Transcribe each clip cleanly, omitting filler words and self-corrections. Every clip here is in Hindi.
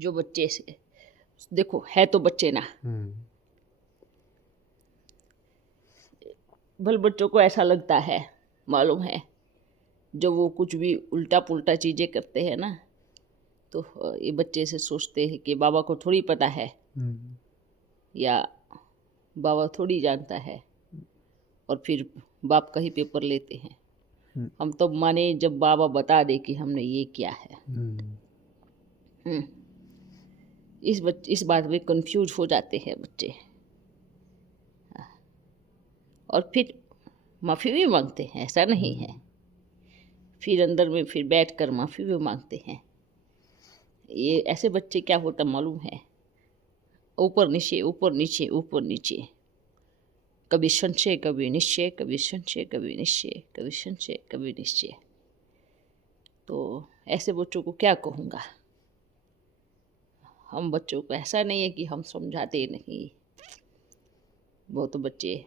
जो बच्चे से देखो है तो बच्चे ना, भले बच्चों को ऐसा लगता है, मालूम है, जब वो कुछ भी उल्टा पुल्टा चीज़ें करते हैं ना, तो ये बच्चे से सोचते हैं कि बाबा को थोड़ी पता है, या बाबा थोड़ी जानता है, और फिर बाप का ही पेपर लेते हैं। हम तो माने जब बाबा बता दे कि हमने ये किया है। इस बात में कंफ्यूज हो जाते हैं बच्चे, और फिर माफ़ी भी मांगते हैं, ऐसा नहीं है, फिर अंदर में फिर बैठ कर माफ़ी भी मांगते हैं। ये ऐसे बच्चे क्या होता मालूम है, ऊपर नीचे ऊपर नीचे ऊपर नीचे, कभी संशय कभी निश्चय, कभी संशय कभी निश्चय, कभी संशय कभी निश्चय। तो ऐसे बच्चों को क्या कहूँगा। हम बच्चों को ऐसा नहीं है कि हम समझाते नहीं, वो तो बच्चे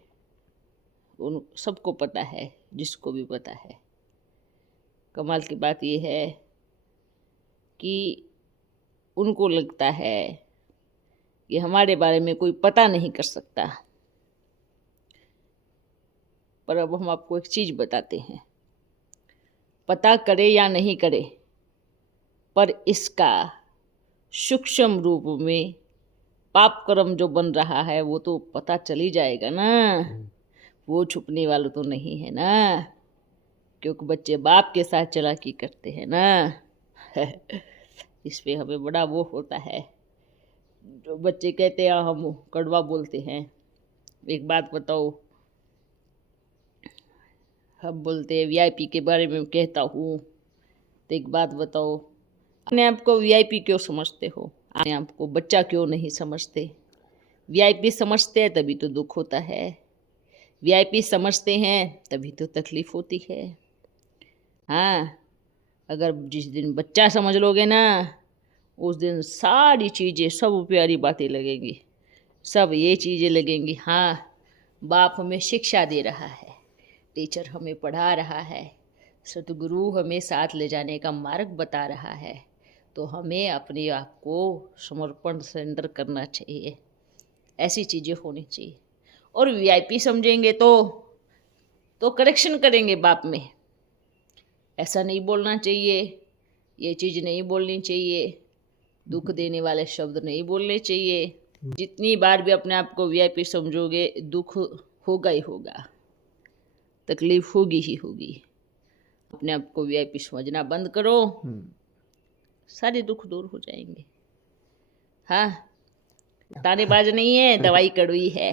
उन सबको पता है, जिसको भी पता है। कमाल की बात ये है कि उनको लगता है कि हमारे बारे में कोई पता नहीं कर सकता। पर अब हम आपको एक चीज़ बताते हैं, पता करे या नहीं करे, पर इसका सूक्ष्म रूप में पाप कर्म जो बन रहा है वो तो पता चल ही जाएगा ना। वो छुपने वाला तो नहीं है ना, क्योंकि बच्चे बाप के साथ चालाकी करते हैं ना। इस पे हमें बड़ा वो होता है। जो बच्चे कहते हैं हम कड़वा बोलते हैं, एक बात बताओ, हम बोलते हैं वीआईपी के बारे में कहता हूँ, तो एक बात बताओ, अपने आप को वीआईपी क्यों समझते हो? अपने आप को बच्चा क्यों नहीं समझते? वीआईपी समझते हैं तभी तो दुख होता है, वीआईपी समझते हैं तभी तो तकलीफ होती है। हाँ, अगर जिस दिन बच्चा समझ लोगे ना, उस दिन सारी चीज़ें सब प्यारी बातें लगेंगी, सब ये चीज़ें लगेंगी। हाँ, बाप हमें शिक्षा दे रहा है, टीचर हमें पढ़ा रहा है, सतगुरु हमें साथ ले जाने का मार्ग बता रहा है, तो हमें अपने आप को समर्पण सरेंडर करना चाहिए। ऐसी चीज़ें होनी चाहिए। और वीआईपी समझेंगे तो करेक्शन करेंगे बाप में, ऐसा नहीं बोलना चाहिए, ये चीज़ नहीं बोलनी चाहिए, दुख देने वाले शब्द नहीं बोलने चाहिए। जितनी बार भी अपने आप को वीआईपी समझोगे, दुख होगा ही होगा, तकलीफ होगी ही होगी। अपने आप को वीआईपी समझना बंद करो, सारे दुख दूर हो जाएंगे। हाँ, तानेबाज नहीं है, दवाई कड़वी है।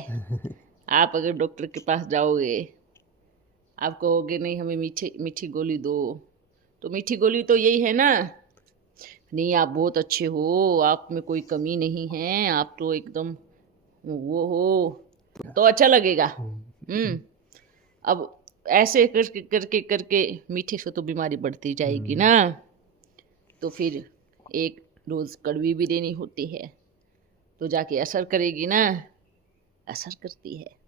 आप अगर डॉक्टर के पास जाओगे, आप कहोगे नहीं हमें मीठी गोली दो, तो मीठी गोली तो यही है ना, नहीं आप बहुत अच्छे हो, आप में कोई कमी नहीं है, आप तो एकदम वो हो, तो अच्छा लगेगा। अब ऐसे करके करके करके मीठे से तो बीमारी बढ़ती जाएगी ना, तो फिर एक रोज़ कड़वी भी देनी होती है, तो जाके असर करेगी ना, असर करती है।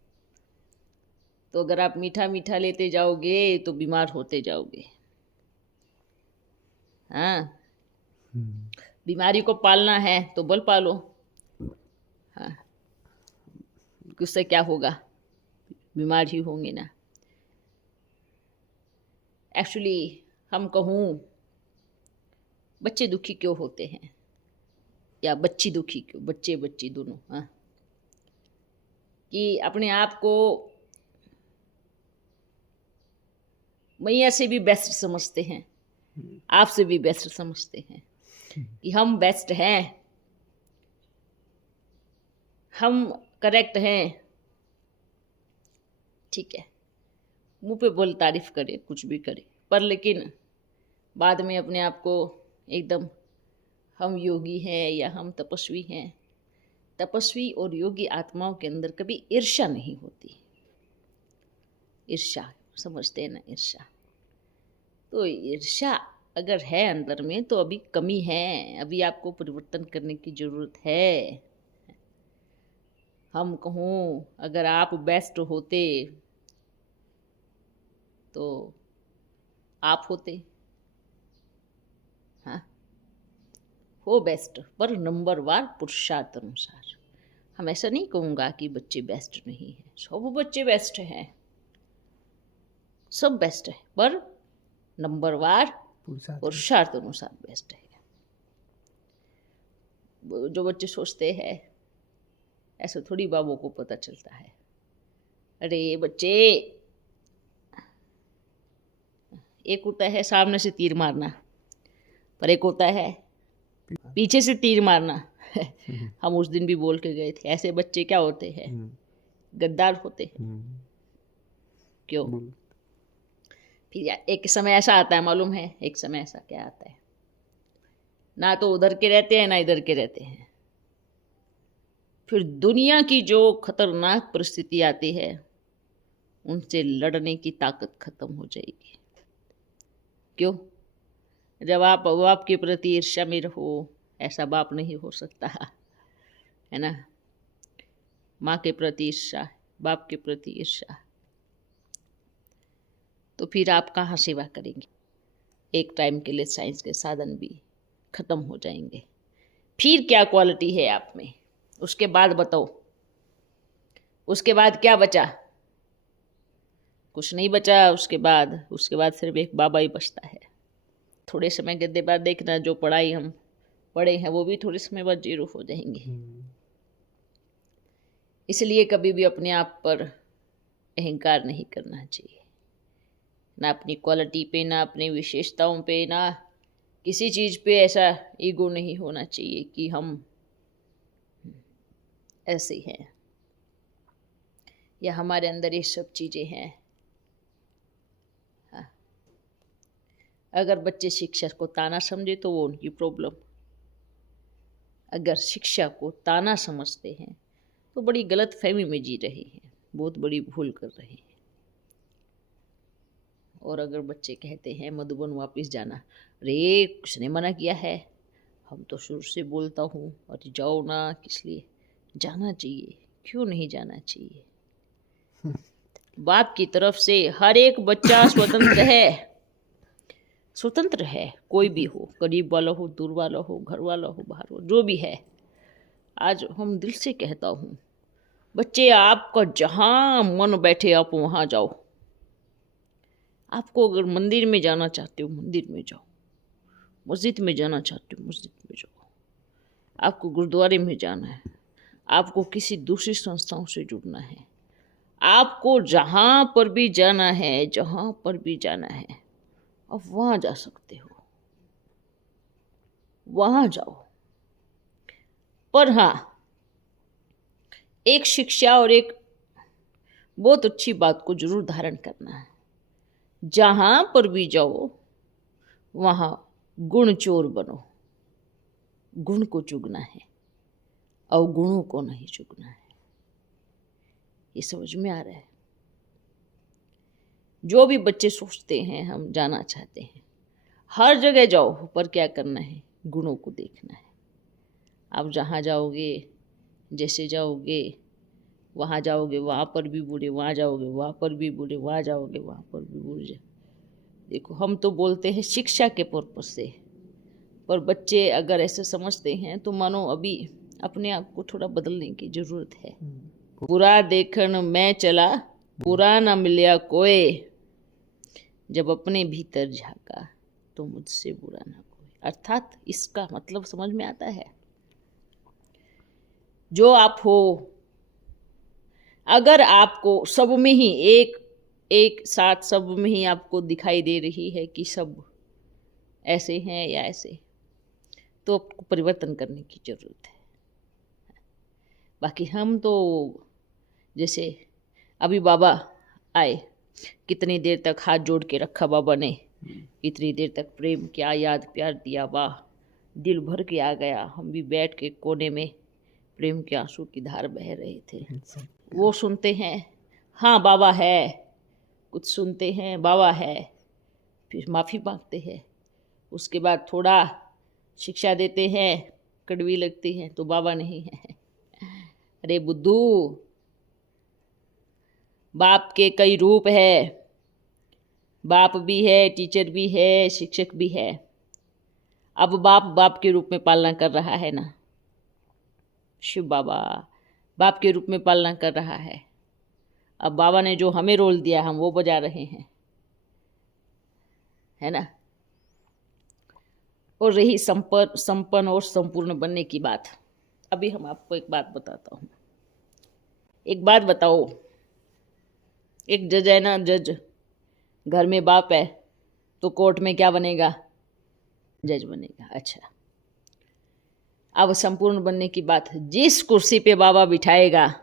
तो अगर आप मीठा मीठा लेते जाओगे तो बीमार होते जाओगे। हाँ, बीमारी को पालना है तो बल पालो। हाँ, उससे क्या होगा, बीमार ही होंगे ना। एक्चुअली हम कहूँ, बच्चे दुखी क्यों होते हैं, या बच्ची दुखी क्यों, बच्चे बच्ची दोनों, हाँ, कि अपने आप को मैया से भी बेस्ट समझते हैं, आपसे भी बेस्ट समझते हैं कि हम बेस्ट हैं, हम करेक्ट हैं। ठीक है, मुंह पे बोल तारीफ करे, कुछ भी करे, पर लेकिन बाद में अपने आप को एकदम हम योगी हैं या हम तपस्वी हैं। तपस्वी और योगी आत्माओं के अंदर कभी ईर्ष्या नहीं होती। ईर्ष्या समझते हैं ना, ईर्ष्या, तो ईर्ष्या अगर है अंदर में तो अभी कमी है, अभी आपको परिवर्तन करने की ज़रूरत है। हम कहूँ अगर आप बेस्ट होते तो आप होते, हाँ, हो बेस्ट, पर नंबरवार पुरुषार्थ अनुसार। हम ऐसा नहीं कहूँगा कि बच्चे बेस्ट नहीं हैं, सब बच्चे बेस्ट हैं, सब बेस्ट है, पर नंबरवार पुरुषार्थ अनुसार बेस्ट है। जो बच्चे सोचते हैं ऐसा थोड़ी बाबों को पता चलता है। अरे बच्चे, एक होता है सामने से तीर मारना, पर एक होता है पीछे से तीर मारना। हम उस दिन भी बोल के गए थे, ऐसे बच्चे क्या होते हैं, गद्दार होते हैं। क्यों? फिर एक समय ऐसा आता है, मालूम है, एक समय ऐसा क्या आता है, ना तो उधर के रहते हैं ना इधर के रहते हैं। फिर दुनिया की जो खतरनाक परिस्थिति आती है उनसे लड़ने की ताकत खत्म हो जाएगी। क्यों? जब आप बाप के प्रति ईर्ष्या में रहो, ऐसा बाप नहीं हो सकता है ना। माँ के प्रति ईर्ष्या, बाप के प्रति ईर्ष्या, तो फिर आप कहाँ सेवा करेंगे? एक टाइम के लिए साइंस के साधन भी खत्म हो जाएंगे। फिर क्या क्वालिटी है आप में? उसके बाद बताओ, उसके बाद क्या बचा? कुछ नहीं बचा। उसके बाद सिर्फ एक बाबा ही बचता है। थोड़े समय के बाद देखना, जो पढ़ाई हम पढ़े हैं वो भी थोड़े समय बाद जीरो हो जाएंगे। इसलिए कभी भी अपने आप पर अहंकार नहीं करना चाहिए, ना अपनी क्वालिटी पे, ना अपनी विशेषताओं पे, ना किसी चीज़ पे ऐसा ईगो नहीं होना चाहिए कि हम ऐसे हैं या हमारे अंदर ये सब चीज़ें हैं। हाँ। अगर बच्चे शिक्षा को ताना समझे तो वो उनकी प्रॉब्लम। अगर शिक्षा को ताना समझते हैं तो बड़ी गलत फहमी में जी रहे हैं, बहुत बड़ी भूल कर रहे हैं। और अगर बच्चे कहते हैं मधुबन वापस जाना, अरे किसने मना किया है, हम तो शुरू से बोलता हूँ, अरे जाओ ना, किस लिए जाना चाहिए, क्यों नहीं जाना चाहिए। बाप की तरफ से हर एक बच्चा स्वतंत्र है, स्वतंत्र है, कोई भी हो, करीब वाला हो, दूर वाला हो, घर वाला हो, बाहर हो, जो भी है। आज हम दिल से कहता हूँ, बच्चे आपका जहाँ मन बैठे आप वहाँ जाओ। आपको अगर मंदिर में जाना चाहते हो मंदिर में जाओ, मस्जिद में जाना चाहते हो मस्जिद में जाओ, आपको गुरुद्वारे में जाना है, आपको किसी दूसरी संस्थाओं से जुड़ना है, आपको जहाँ पर भी जाना है, जहाँ पर भी जाना है, आप वहाँ जा सकते हो, वहाँ जाओ। पर हाँ, एक शिक्षा और एक बहुत अच्छी बात को जरूर धारण करना है, जहाँ पर भी जाओ वहाँ गुण चोर बनो। गुण को चुगना है, अवगुणों को नहीं चुगना है। ये समझ में आ रहा है? जो भी बच्चे सोचते हैं हम जाना चाहते हैं, हर जगह जाओ, पर क्या करना है, गुणों को देखना है। आप जहाँ जाओगे, जैसे जाओगे, वहाँ जाओगे, वहाँ पर भी बुरे, वहाँ जाओगे वहाँ पर भी बुरे, वहाँ जाओगे वहाँ पर भी बुरे। देखो, हम तो बोलते हैं शिक्षा के पर्पज से, पर बच्चे अगर ऐसे समझते हैं तो मानो अभी अपने आप को थोड़ा बदलने की जरूरत है। बुरा देखन मैं चला, बुरा न मिलिया कोई, जब अपने भीतर झांका तो मुझसे बुरा ना कोई। अर्थात इसका मतलब समझ में आता है, जो आप हो, अगर आपको सब में ही एक साथ सब में ही आपको दिखाई दे रही है कि सब ऐसे हैं या ऐसे, तो आपको परिवर्तन करने की जरूरत है। बाकी हम तो जैसे अभी बाबा आए, कितनी देर तक हाथ जोड़ के रखा बाबा ने, कितनी देर तक प्रेम किया, याद प्यार दिया, वाह, दिल भर के आ गया। हम भी बैठ के कोने में प्रेम के आंसू की धार बह रहे थे। वो सुनते हैं, हाँ बाबा है, कुछ सुनते हैं, बाबा है, फिर माफ़ी मांगते हैं, उसके बाद थोड़ा शिक्षा देते हैं, कड़वी लगती है तो बाबा नहीं है। अरे बुद्धू, बाप के कई रूप है, बाप भी है, टीचर भी है, शिक्षक भी है। अब बाप बाप के रूप में पालना कर रहा है ना, शिव बाबा बाप के रूप में पालना कर रहा है। अब बाबा ने जो हमें रोल दिया हम वो बजा रहे हैं, है ना। और रही संपन्न और संपूर्ण बनने की बात, अभी हम आपको एक बात बताता हूँ। एक बात बताओ, एक जज है ना, जज घर में बाप है तो कोर्ट में क्या बनेगा? जज बनेगा। अच्छा, अब संपूर्ण बनने की बात, जिस कुर्सी पे बाबा बिठाएगा,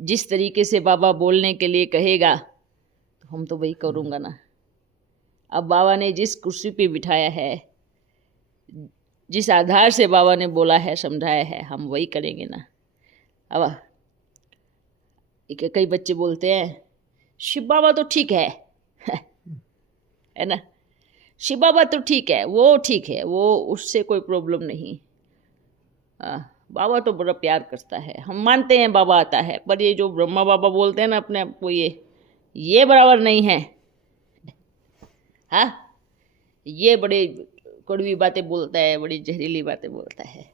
जिस तरीके से बाबा बोलने के लिए कहेगा तो हम तो वही करूँगा ना। अब बाबा ने जिस कुर्सी पे बिठाया है, जिस आधार से बाबा ने बोला है, समझाया है, हम वही करेंगे ना। अब कई बच्चे बोलते हैं शिव बाबा तो ठीक है है ना, शिव बाबा तो ठीक है, वो ठीक है, वो उससे कोई प्रॉब्लम नहीं। बाबा तो बड़ा प्यार करता है, हम मानते हैं बाबा आता है, पर ये जो ब्रह्मा बाबा बोलते हैं ना अपने आप को, ये बराबर नहीं है। हाँ, ये बड़े कड़वी बातें बोलता है, बड़ी जहरीली बातें बोलता है।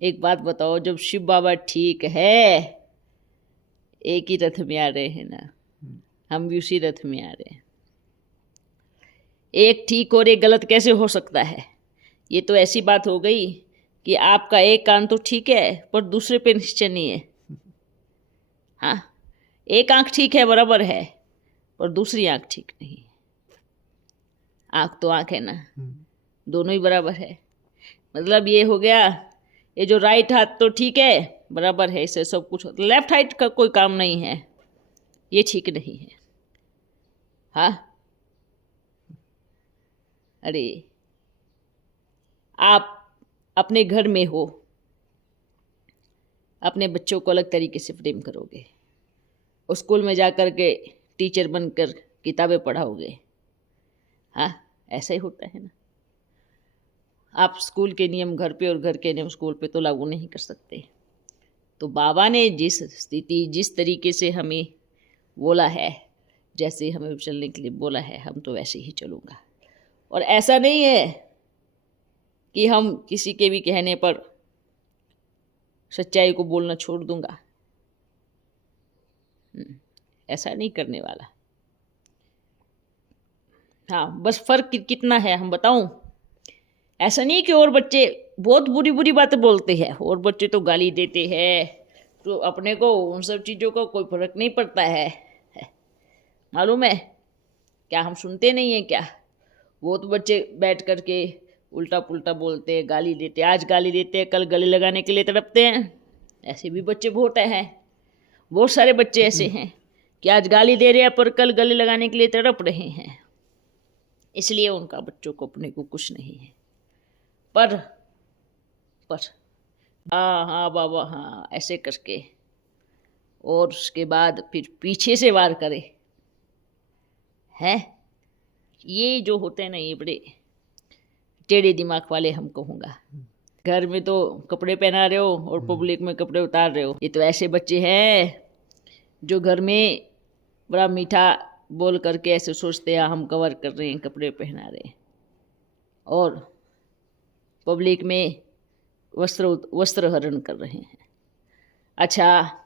एक बात बताओ, जब शिव बाबा ठीक है, एक ही रथ में आ रहे हैं ना, हम भी उसी रथ में आ रहे हैं। एक ठीक और एक गलत कैसे हो सकता है? ये तो ऐसी बात हो गई कि आपका एक कान तो ठीक है पर दूसरे पे निश्चय नहीं है। हाँ, एक आंख ठीक है, बराबर है, पर दूसरी आंख ठीक नहीं है। आंख तो आंख है ना, दोनों ही बराबर है। मतलब ये हो गया, ये जो राइट हाथ तो ठीक है, बराबर है, इससे सब कुछ होता, लेफ्ट हाथ का कोई काम नहीं है, ये ठीक नहीं है। हाँ, अरे आप अपने घर में हो, अपने बच्चों को अलग तरीके से प्रेम करोगे, और स्कूल में जा कर के टीचर बनकर किताबें पढ़ाओगे। हाँ, ऐसा ही होता है ना। आप स्कूल के नियम घर पे और घर के नियम स्कूल पे तो लागू नहीं कर सकते। तो बाबा ने जिस स्थिति, जिस तरीके से हमें बोला है, जैसे हमें चलने के लिए बोला है, हम तो वैसे ही चलूँगा। और ऐसा नहीं है कि हम किसी के भी कहने पर सच्चाई को बोलना छोड़ दूंगा, ऐसा नहीं करने वाला। हाँ, बस फर्क कितना है हम बताऊं? ऐसा नहीं कि और बच्चे बहुत बुरी बुरी बातें बोलते हैं, और बच्चे तो गाली देते हैं, तो अपने को उन सब चीज़ों का कोई फर्क नहीं पड़ता है। मालूम है क्या? हम सुनते नहीं हैं क्या? बहुत बच्चे बैठ कर के उल्टा पुल्टा बोलते हैं, गाली देते हैं, आज गाली देते हैं, कल गले लगाने के लिए तड़पते हैं। ऐसे भी बच्चे बहुत हैं, बहुत सारे बच्चे ऐसे हैं कि आज गाली दे रहे हैं पर कल गले लगाने के लिए तड़प रहे हैं। इसलिए उनका बच्चों को अपने को कुछ नहीं है। पर हाँ हाँ बाबा हाँ, ऐसे करके, और उसके बाद फिर पीछे से वार करे हैं। ये जो होते हैं ना, ये बड़े टेढ़े दिमाग वाले हम कहूँगा। घर में तो कपड़े पहना रहे हो और पब्लिक में कपड़े उतार रहे हो। ये तो ऐसे बच्चे हैं जो घर में बड़ा मीठा बोल करके ऐसे सोचते हैं हम कवर कर रहे हैं, कपड़े पहना रहे हैं, और पब्लिक में वस्त्र हरण कर रहे हैं। अच्छा,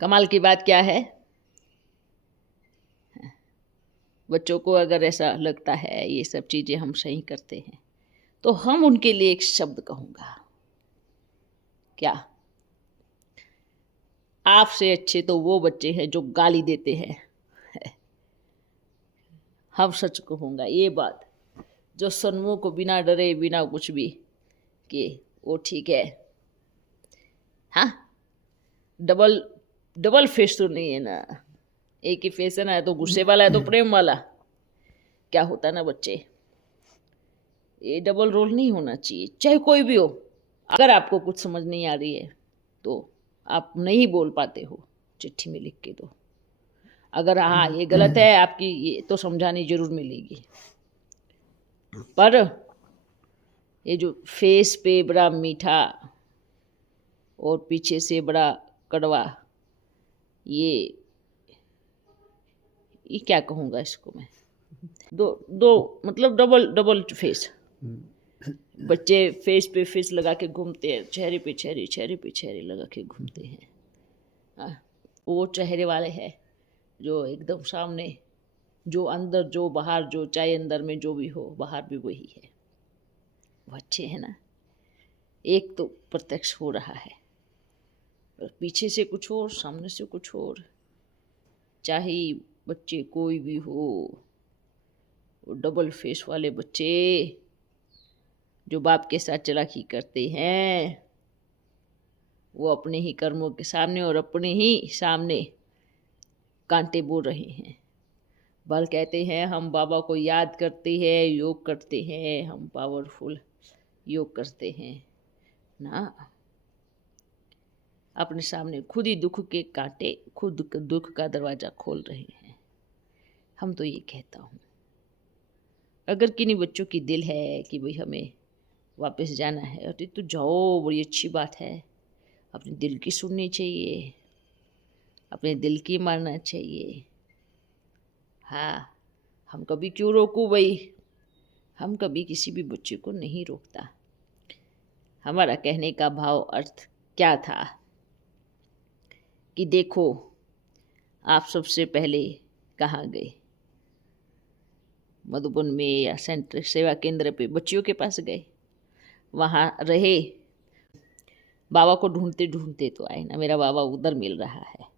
कमाल की बात क्या है, बच्चों को अगर ऐसा लगता है ये सब चीज़ें हम सही करते हैं, तो हम उनके लिए एक शब्द कहूँगा। क्या? आपसे अच्छे तो वो बच्चे हैं जो गाली देते हैं। हम सच कहूँगा ये बात, जो सन्मुख को बिना डरे बिना कुछ भी कि वो ठीक है। हाँ, डबल फेस तो नहीं है ना, एक ही फेस है ना, तो गुस्से वाला है तो प्रेम वाला। क्या होता है ना बच्चे, ये डबल रोल नहीं होना चाहिए, चाहे कोई भी हो। अगर आपको कुछ समझ नहीं आ रही है तो आप नहीं बोल पाते हो, चिट्ठी में लिख के दो। अगर हाँ ये गलत है आपकी, ये तो समझानी जरूर मिलेगी। पर ये जो फेस पे बड़ा मीठा और पीछे से बड़ा कड़वा, ये क्या कहूँगा इसको मैं, दो दो मतलब डबल डबल फेस। बच्चे फेस पे फेस लगा के घूमते हैं, चेहरे पे चेहरे लगा के घूमते हैं। हाँ, वो चेहरे वाले हैं जो एकदम सामने, जो अंदर जो बाहर, जो चाहे अंदर में जो भी हो बाहर भी वही है, वो अच्छे हैं ना। एक तो प्रत्यक्ष हो रहा है, पीछे से कुछ और, सामने से कुछ और। चाहे बच्चे कोई भी हो, वो डबल फेस वाले बच्चे जो बाप के साथ चालाकी करते हैं, वो अपने ही कर्मों के सामने और अपने ही सामने कांटे बो रहे हैं। बल कहते हैं हम बाबा को याद करते हैं, योग करते हैं, हम पावरफुल योग करते हैं ना। अपने सामने खुद ही दुख के कांटे, खुद दुख का दरवाज़ा खोल रहे हैं। हम तो ये कहता हूँ, अगर किन्हीं बच्चों की दिल है कि भाई हमें वापस जाना है, और तो जाओ, बड़ी अच्छी बात है। अपने दिल की सुननी चाहिए, अपने दिल की मानना चाहिए। हाँ, हम कभी क्यों रोकूं भाई, हम कभी किसी भी बच्चे को नहीं रोकता। हमारा कहने का भाव अर्थ क्या था कि देखो, आप सबसे पहले कहाँ गए, मधुबन में या सेंटर सेवा केंद्र पे बच्चियों के पास गए, वहाँ रहे, बाबा को ढूंढते ढूंढते तो आए ना, मेरा बाबा उधर मिल रहा है।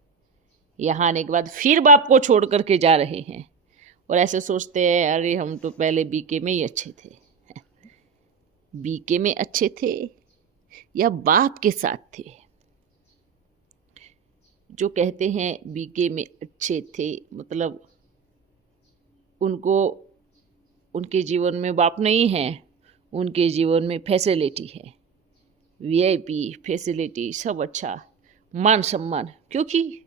यहाँ आने के बाद फिर बाप को छोड़ करके जा रहे हैं और ऐसे सोचते हैं अरे हम तो पहले बीके में ही अच्छे थे। बीके में अच्छे थे या बाप के साथ थे? जो कहते हैं बीके में अच्छे थे, मतलब उनको, उनके जीवन में बाप नहीं है, उनके जीवन में फैसिलिटी है, वीआईपी फैसिलिटी सब अच्छा, मान सम्मान, क्योंकि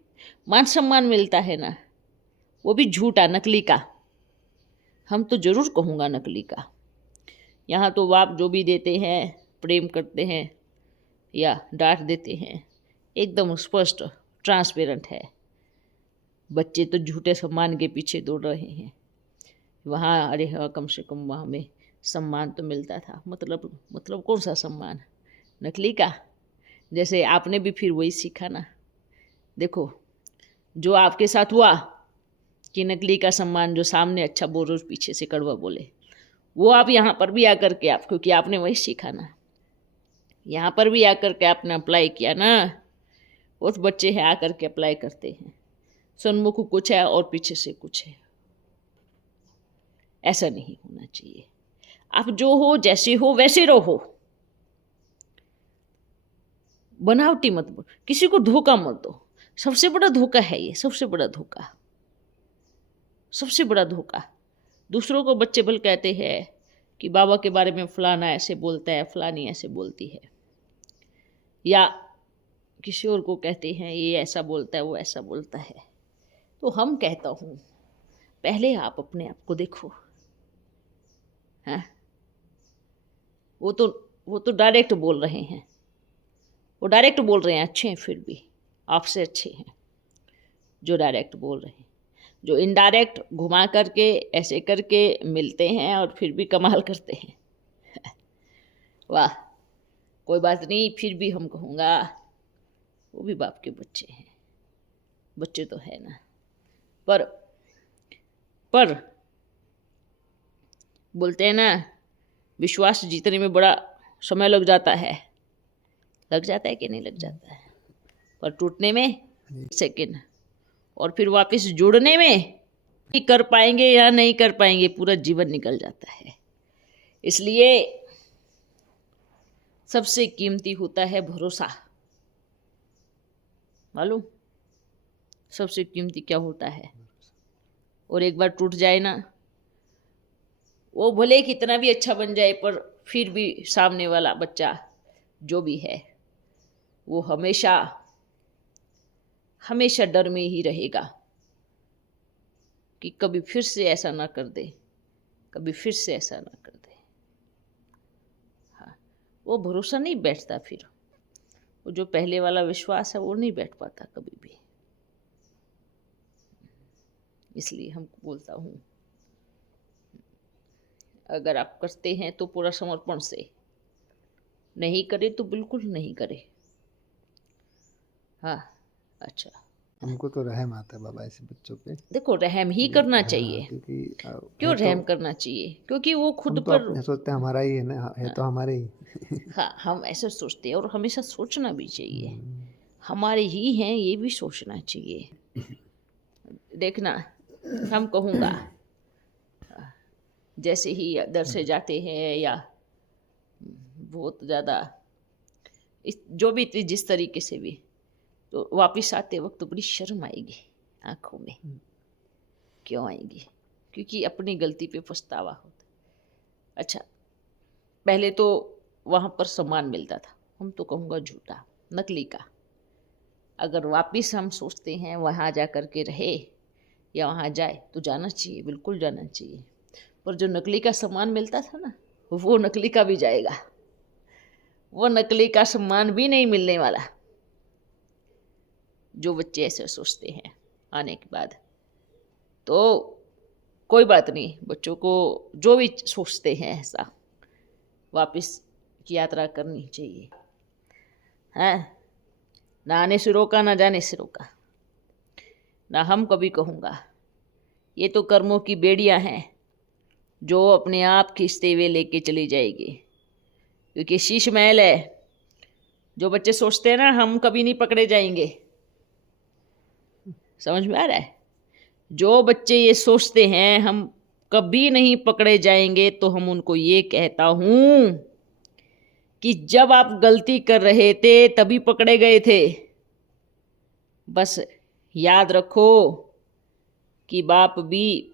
मान सम्मान मिलता है ना, वो भी झूठा, नकली का। हम तो ज़रूर कहूँगा नकली का। यहाँ तो बाप जो भी देते हैं, प्रेम करते हैं या डांट देते हैं, एकदम स्पष्ट ट्रांसपेरेंट है। बच्चे तो झूठे सम्मान के पीछे दौड़ रहे हैं। वहाँ अरे हाँ, कम से कम वहाँ में सम्मान तो मिलता था। मतलब कौन सा सम्मान? नकली का। जैसे आपने भी फिर वही सीखा ना। देखो, जो आपके साथ हुआ कि नकली का सम्मान, जो सामने अच्छा बोल रहे पीछे से कड़वा बोले, वो आप यहाँ पर भी आकर के आप, क्योंकि आपने वही सीखा ना, यहाँ पर भी आकर के आपने अप्लाई किया ना। वो तो बच्चे हैं आकर के अप्लाई करते हैं, सन्मुख कुछ है और पीछे से कुछ है। ऐसा नहीं होना चाहिए। आप जो हो, जैसे हो वैसे रहो, बनावटी मत बनो, किसी को धोखा मत दो। सबसे बड़ा धोखा है ये, सबसे बड़ा धोखा, सबसे बड़ा धोखा। दूसरों को बच्चे बल कहते हैं कि बाबा के बारे में फलाना ऐसे बोलता है, फलानी ऐसे बोलती है, या किसी और को कहते हैं ये ऐसा बोलता है, वो ऐसा बोलता है। तो हम कहता हूँ, पहले आप अपने आप को देखो। हाँ, वो तो डायरेक्ट बोल रहे हैं, वो डायरेक्ट बोल रहे हैं, अच्छे हैं, फिर भी आपसे अच्छे हैं जो डायरेक्ट बोल रहे हैं। जो इनडायरेक्ट घुमा करके ऐसे करके मिलते हैं और फिर भी कमाल करते हैं। वाह, कोई बात नहीं, फिर भी हम कहूँगा वो भी बाप के बच्चे हैं, बच्चे तो है ना। पर बोलते हैं ना, विश्वास जीतने में बड़ा समय लग जाता है। लग जाता है कि नहीं लग जाता है? पर टूटने में सेकंड, और फिर वापस जुड़ने में कर पाएंगे या नहीं कर पाएंगे, पूरा जीवन निकल जाता है। इसलिए सबसे कीमती होता है भरोसा। मालूम सबसे कीमती क्या होता है? और एक बार टूट जाए ना, वो भले कितना भी अच्छा बन जाए, पर फिर भी सामने वाला बच्चा जो भी है वो हमेशा हमेशा डर में ही रहेगा कि कभी फिर से ऐसा ना कर दे, कभी फिर से ऐसा ना कर दे। हाँ, वो भरोसा नहीं बैठता, फिर वो जो पहले वाला विश्वास है वो नहीं बैठ पाता कभी भी। इसलिए हम बोलता हूँ अगर आप करते हैं तो पूरा समर्पण से, नहीं करे तो बिल्कुल नहीं करे। हाँ, अच्छा। हमको तो रहम आता है बाबा ऐसे बच्चों पे। देखो, रहम ही करना हाँ, चाहिए। क्योंकि क्यों है तो, रहम करना चाहिए? क्योंकि वो खुद हम तो पर, अपने सोचते हैं हमारा ही है ना, है तो हमारे ही। हाँ, हम ऐसे सोचते हैं और हमेशा सोचना भी चाहिए। हम्म, हमारे ही हैं ये भी सोचना चाहिए। देखना, हम कहूँगा जैसे ही दर से जाते हैं या बहुत ज़्यादा इस जो भी जिस तरीके से भी, तो वापस आते वक्त तो बड़ी शर्म आएगी आंखों में। क्यों आएगी? क्योंकि अपनी गलती पे पछतावा होता। अच्छा, पहले तो वहाँ पर सम्मान मिलता था, हम तो कहूँगा झूठा, नकली का। अगर वापस हम सोचते हैं वहाँ जा कर के रहे या वहाँ जाए तो जाना चाहिए, बिल्कुल जाना चाहिए। पर जो नकली का सम्मान मिलता था ना, वो नकली का भी जाएगा। वो नकली का सम्मान भी नहीं मिलने वाला। जो बच्चे ऐसे सोचते हैं आने के बाद, तो कोई बात नहीं, बच्चों को जो भी सोचते हैं ऐसा वापस की यात्रा करनी चाहिए। हैं, ना आने से रोका ना जाने से रोका। ना हम कभी कहूँगा ये तो कर्मों की बेड़ियाँ हैं जो अपने आप खींचते हुए लेके चली जाएगी, क्योंकि शीश महल है। जो बच्चे सोचते हैं ना हम कभी नहीं पकड़े जाएंगे, समझ में आ रहा है? जो बच्चे ये सोचते हैं हम कभी नहीं पकड़े जाएंगे, तो हम उनको ये कहता हूं कि जब आप गलती कर रहे थे तभी पकड़े गए थे। बस याद रखो कि बाप भी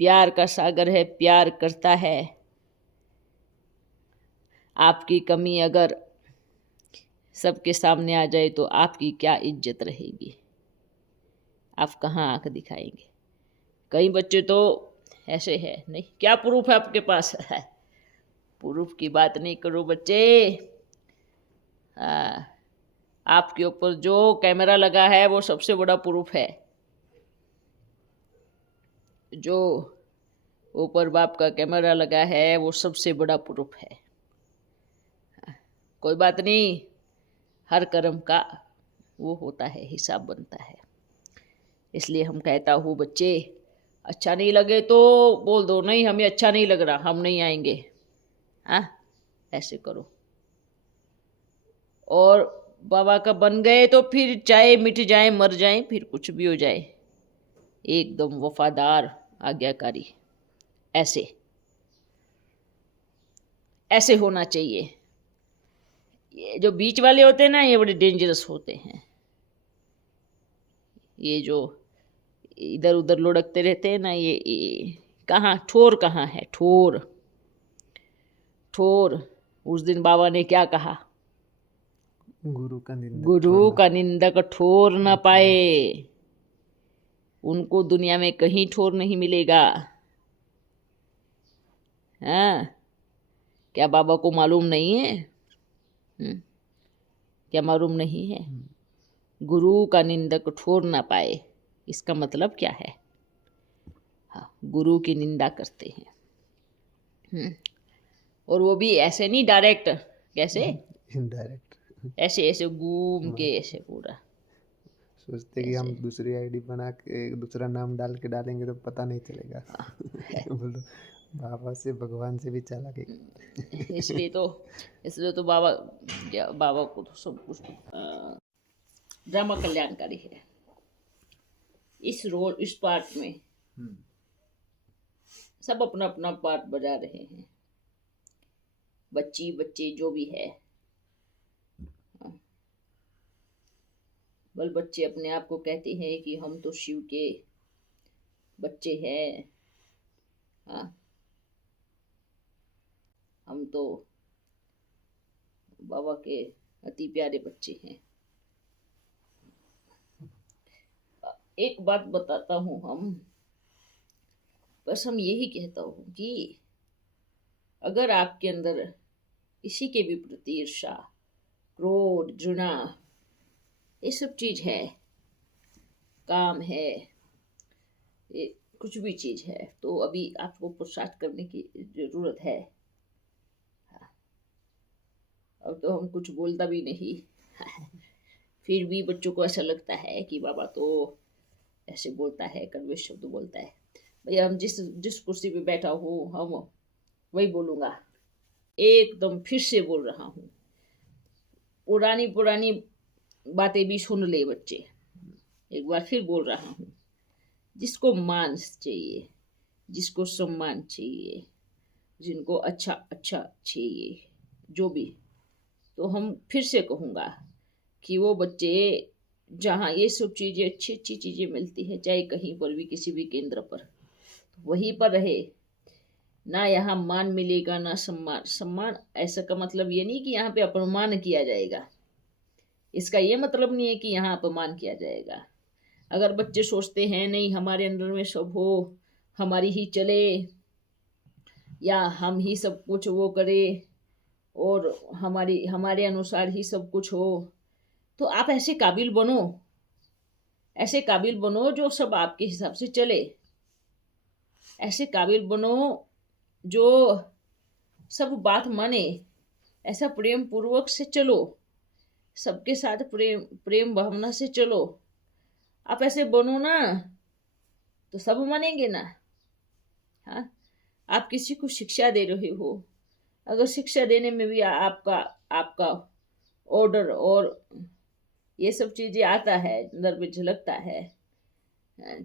प्यार का सागर है, प्यार करता है। आपकी कमी अगर सबके सामने आ जाए तो आपकी क्या इज्जत रहेगी? आप कहाँ आंख दिखाएंगे? कई बच्चे तो ऐसे हैं, नहीं क्या प्रूफ है आपके पास? है प्रूफ की बात नहीं करो बच्चे। आपके ऊपर जो कैमरा लगा है वो सबसे बड़ा प्रूफ है। जो ऊपर बाप का कैमरा लगा है वो सबसे बड़ा प्रूफ है। कोई बात नहीं, हर कर्म का वो होता है, हिसाब बनता है। इसलिए हम कहता हूँ बच्चे, अच्छा नहीं लगे तो बोल दो, नहीं हमें अच्छा नहीं लग रहा, हम नहीं आएंगे। हाँ, ऐसे करो। और बाबा का बन गए तो फिर चाहे मिट जाए, मर जाए, फिर कुछ भी हो जाए, एकदम वफादार, आज्ञाकारी, ऐसे ऐसे होना चाहिए। ये जो बीच वाले होते हैं ना, ये बड़े डेंजरस होते हैं। ये जो इधर उधर लुढ़कते रहते हैं ना, ये कहाँ ठोर, कहाँ है ठोर? ठोर उस दिन बाबा ने क्या कहा? गुरु का निंदक गुरु का निंदक ठोर न पाए। उनको दुनिया में कहीं ठोर नहीं मिलेगा। हाँ, क्या बाबा को मालूम नहीं है? क्या मालूम नहीं है? गुरु का निंदक ठोर ना पाए, इसका मतलब क्या है? हाँ, गुरु की निंदा करते हैं। और वो भी ऐसे नहीं, डायरेक्ट। कैसे? इनडायरेक्ट। ऐसे ऐसे घूम के, ऐसे पूरा सोचते कि हम दूसरी आईडी बना के दूसरा नाम डाल के डालेंगे तो पता नहीं चलेगा। बोलो, बाबा से भगवान से भी चालाक है। इसलिए तो बाबा, क्या बाबा को तो सब कुछ ड्रामा कल्याणकारी है। इस रोल, इस पार्ट में सब अपना अपना पार्ट बजा रहे हैं। बच्ची बच्चे जो भी है, बल बच्चे अपने आप को कहते हैं कि हम तो शिव के बच्चे हैं। हाँ, हम तो बाबा के अति प्यारे बच्चे हैं। एक बात बताता हूँ, बस हम यही कहता हूँ कि अगर आपके अंदर किसी के भी प्रति ईर्ष्या, क्रोध, घृणा, ये सब चीज है, काम है, ये कुछ भी चीज़ है तो अभी आपको पुरुषार्थ करने की ज़रूरत है। हाँ, अब तो हम कुछ बोलता भी नहीं फिर भी बच्चों को ऐसा लगता है कि बाबा तो ऐसे बोलता है, कड़वे शब्द बोलता है। भैया हम जिस जिस कुर्सी पे बैठा हूँ हम वही बोलूँगा, एकदम फिर से बोल रहा हूँ। पुरानी पुरानी बातें भी सुन ले बच्चे, एक बार फिर बोल रहा हूँ। जिसको मान चाहिए, जिसको सम्मान चाहिए, जिनको अच्छा अच्छा चाहिए, जो भी, तो हम फिर से कहूँगा कि वो बच्चे जहाँ ये सब चीज़ें अच्छी अच्छी चीज़ें मिलती है, चाहे कहीं पर भी किसी भी केंद्र पर, तो वहीं पर रहे। ना यहाँ मान मिलेगा ना सम्मान। सम्मान ऐसा का मतलब ये नहीं कि यहाँ पे अपमान किया जाएगा, इसका ये मतलब नहीं है कि यहाँ अपमान किया जाएगा। अगर बच्चे सोचते हैं नहीं हमारे अंदर में सब हो, हमारी ही चले, या हम ही सब कुछ वो करें और हमारे अनुसार ही सब कुछ हो, तो आप ऐसे काबिल बनो, ऐसे काबिल बनो जो सब आपके हिसाब से चले। ऐसे काबिल बनो जो सब बात माने, ऐसा प्रेम पूर्वक से चलो, सबके साथ प्रेम भावना से चलो। आप ऐसे बनो ना तो सब मानेंगे ना। हाँ, आप किसी को शिक्षा दे रहे हो, अगर शिक्षा देने में भी आपका आपका ऑर्डर और ये सब चीज़ें आता है, अंदर में झलकता है,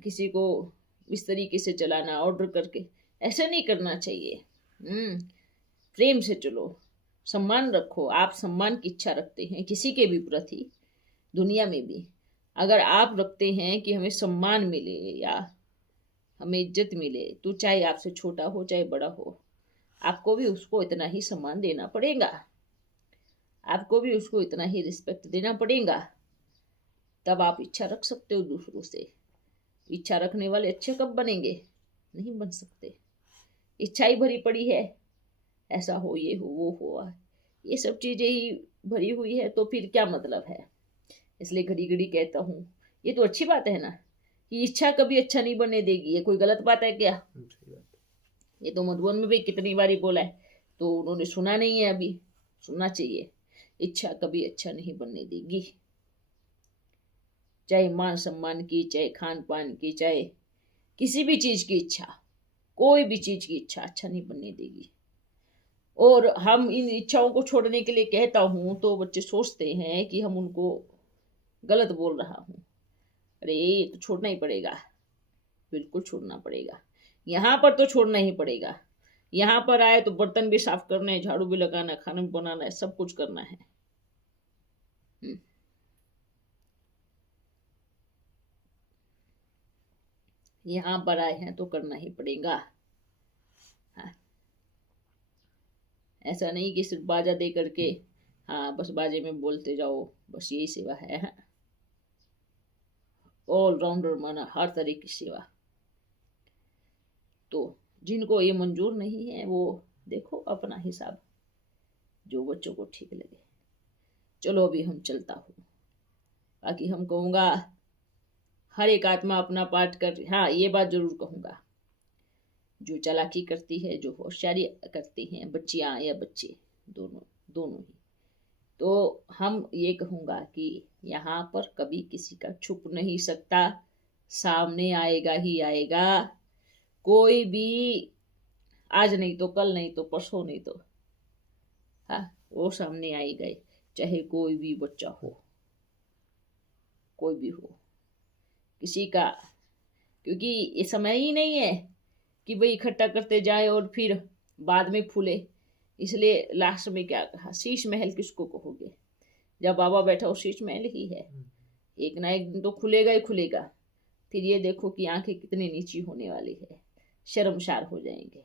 किसी को इस तरीके से चलाना ऑर्डर करके, ऐसा नहीं करना चाहिए। प्रेम से चलो, सम्मान रखो। आप सम्मान की इच्छा रखते हैं किसी के भी प्रति, दुनिया में भी अगर आप रखते हैं कि हमें सम्मान मिले या हमें इज्जत मिले, तो चाहे आपसे छोटा हो चाहे बड़ा हो, आपको भी उसको इतना ही सम्मान देना पड़ेगा, आपको भी उसको इतना ही रिस्पेक्ट देना पड़ेगा। तब आप इच्छा रख सकते हो दूसरों से। इच्छा रखने वाले अच्छे कब बनेंगे? नहीं बन सकते। इच्छा ही भरी पड़ी है, ऐसा हो, ये हो, वो हो, ये सब चीज़ें ही भरी हुई है, तो फिर क्या मतलब है? इसलिए घड़ी घड़ी कहता हूँ, ये तो अच्छी बात है ना कि इच्छा कभी अच्छा नहीं बनने देगी। ये कोई गलत बात है क्या? ये तो मधुबन में भी कितनी बारी बोला है, तो उन्होंने सुना नहीं है, अभी सुनना चाहिए। इच्छा कभी अच्छा नहीं बनने देगी, चाहे मान सम्मान की, चाहे खान पान की, चाहे किसी भी चीज़ की इच्छा, कोई भी चीज़ की इच्छा अच्छा नहीं बनने देगी। और हम इन इच्छाओं को छोड़ने के लिए कहता हूँ तो बच्चे सोचते हैं कि हम उनको गलत बोल रहा हूँ। अरे ये तो छोड़ना ही पड़ेगा, बिल्कुल छोड़ना पड़ेगा। यहाँ पर तो छोड़ना ही पड़ेगा। यहाँ पर आए तो बर्तन भी साफ करने हैं, झाड़ू भी लगाना है, खाना भी बनाना है, सब कुछ करना है। यहाँ पर आए हैं तो करना ही पड़ेगा। हाँ, ऐसा नहीं कि सिर्फ बाजा दे करके हाँ बस बाजे में बोलते जाओ, बस यही सेवा है। हाँ, ऑलराउंडर माना हर तरह की सेवा। तो जिनको ये मंजूर नहीं है वो देखो अपना हिसाब, जो बच्चों को ठीक लगे। चलो अभी हम चलता हूँ, बाकी हम कहूँगा हर एक आत्मा अपना पाठ कर। हाँ, ये बात जरूर कहूँगा, जो चालाकी करती है, जो होशियारी करती हैं, बच्चियाँ या बच्चे, दोनों दोनों ही, तो हम ये कहूँगा कि यहाँ पर कभी किसी का छुप नहीं सकता, सामने आएगा ही आएगा। कोई भी आज नहीं तो कल, नहीं तो परसों, नहीं तो हाँ वो सामने आएगा, चाहे कोई भी बच्चा हो, कोई भी हो, किसी का, क्योंकि ये समय ही नहीं है कि भाई इकट्ठा करते जाए और फिर बाद में फूले। इसलिए लास्ट में क्या कहा, शीश महल किसको कहोगे? जब बाबा बैठा हो शीश महल ही है, एक ना एक दिन तो खुलेगा ही खुलेगा। फिर ये देखो कि आंखें कितनी नीची होने वाली है, शर्मसार हो जाएंगे।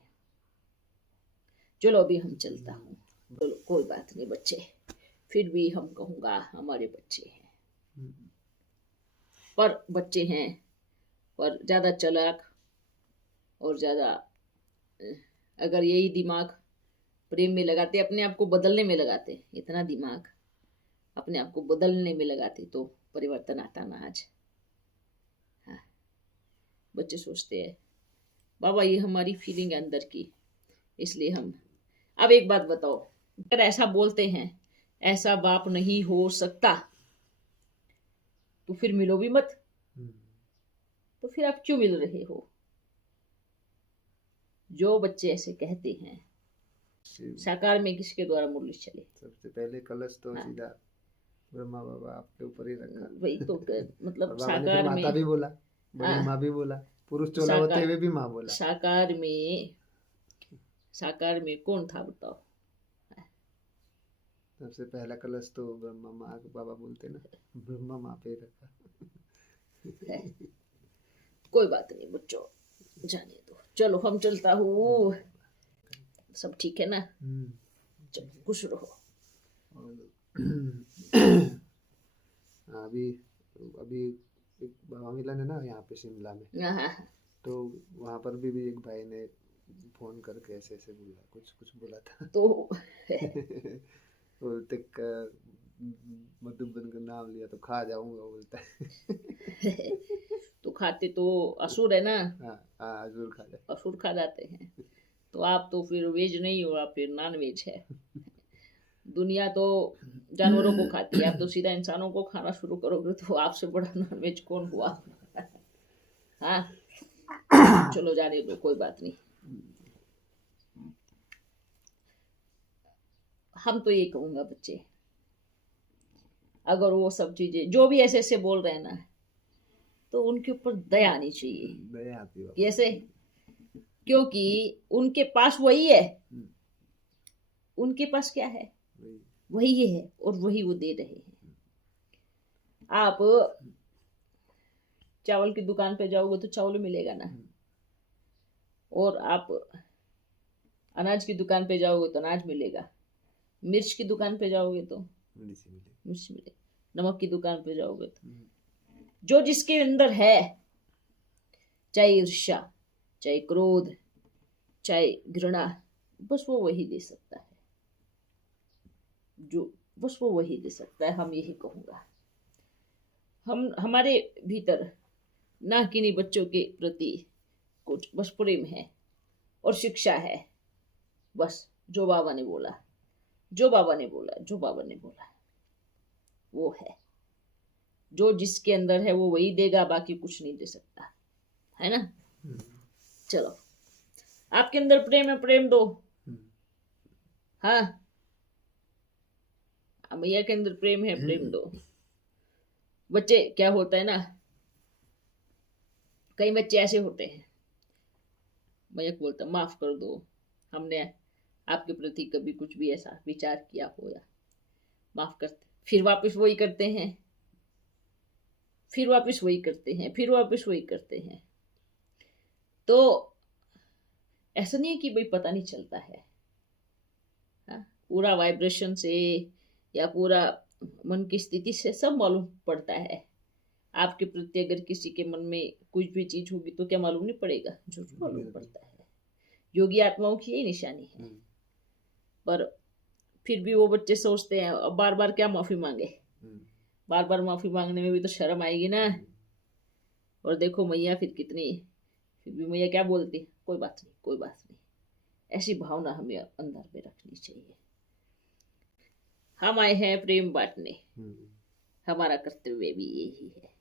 चलो अभी हम चलता हूँ। बोलो कोई बात नहीं बच्चे, फिर भी हम कहूँगा हमारे बच्चे हैं, पर बच्चे हैं, पर ज़्यादा चालाक और ज़्यादा, अगर यही दिमाग प्रेम में लगाते, अपने आप को बदलने में लगाते, इतना दिमाग अपने आप को बदलने में लगाते तो परिवर्तन आता ना आज। हाँ, बच्चे सोचते हैं बाबा ये हमारी फीलिंग है अंदर की, इसलिए हम। अब एक बात बताओ, अगर ऐसा बोलते हैं ऐसा बाप नहीं हो सकता, तो फिर मिलो भी मत। तो फिर आप क्यों मिल रहे हो? जो बच्चे ऐसे कहते हैं, साकार में किसके द्वारा मुरली चले? सबसे पहले कलश तो हाँ। सीधा ब्रह्मा बाबा आपके ऊपर ही रखा। वही तो मतलब और बाबा ने फिर साकार माता में, भी बोला, बड़ी हाँ, माँ भी बोला, पुरुष चोला होते हुए भी माँ बोला। साकार में कौन था बताओ? सबसे पहला कलश तो ब्रह्मा माँ बाबा बोलते ना, ब्रह्मा माँ पे ही रखा। है। कोई बात नहीं बच्चों, जाने दो, चलो हम चलता हूँ, सब ठीक है ना? चलो खुश रहो। अभी अभी एक बाबा मिलन है ना यहाँ पे शिमला में, हाँ, तो वहाँ पर भी एक भाई ने फोन करके ऐसे ऐसे बोला, कुछ बोला था। तो बोलते मधुबन का नाम लिया तो खा जाऊंगा बोलता है। तो खाते तो असुर है ना? हाँ जरूर खा जाए। असुर खा जाते हैं, तो आप तो फिर वेज नहीं हो, आप फिर नॉन वेज है। दुनिया तो जानवरों को खाती है, आप तो सीधा इंसानों को खाना शुरू करोगे, तो आपसे बड़ा नॉन वेज कौन हुआ? हाँ, चलो जाने दो, कोई बात नहीं। हम तो ये कहूंगा बच्चे, अगर वो सब चीजें जो भी ऐसे ऐसे बोल रहे हैं ना, तो उनके ऊपर दया आनी चाहिए। दया आती है। कैसे? क्योंकि उनके पास वही है, उनके पास क्या है? वही है, और वही वो दे रहे हैं। आप चावल की दुकान पे जाओगे तो चावल मिलेगा ना, और आप अनाज की दुकान पे जाओगे तो अनाज मिलेगा, मिर्च की दुकान पे जाओगे तो मिर्च मिलेगा, नमक की दुकान पे जाओगे तो, जो जिसके अंदर है, चाहे ईर्ष्या, चाहे क्रोध, चाहे घृणा, बस वो वही दे सकता है, जो बस वो वही दे सकता है। हम यही कहूँगा, हमारे भीतर ना किन्हीं बच्चों के प्रति कुछ बस प्रेम है और शिक्षा है, बस जो बाबा ने बोला, जो बाबा ने बोला, जो बाबा ने बोला वो है। जो जिसके अंदर है वो वही देगा, बाकी कुछ नहीं दे सकता, है ना? चलो, आपके अंदर प्रेम है, प्रेम दो। हाँ, मैया के अंदर प्रेम है, प्रेम दो। बच्चे क्या होता है ना, कई बच्चे ऐसे होते हैं, मैया को बोलता माफ कर दो, हमने आपके प्रति कभी कुछ भी ऐसा विचार किया हो, या माफ करते, फिर वापस वही करते हैं, फिर वापस वही करते हैं, फिर वापस वही करते हैं। तो ऐसा नहीं है कि भाई पता नहीं चलता है, हाँ? पूरा वाइब्रेशन से या पूरा मन की स्थिति से सब मालूम पड़ता है। आपके प्रति अगर किसी के मन में कुछ भी चीज होगी तो क्या मालूम नहीं पड़ेगा? जरूर मालूम पड़ता है। योगी आत्माओं की यही निशानी है। पर फिर भी वो बच्चे सोचते हैं अब बार बार क्या माफी मांगे, बार बार माफी मांगने में भी तो शर्म आएगी ना। और देखो मैया फिर कितनी, फिर भी मैया क्या बोलती, कोई बात नहीं, कोई बात नहीं। ऐसी भावना हमें अंदर में रखनी चाहिए। हम आए हैं प्रेम बांटने, हमारा कर्तव्य भी यही है।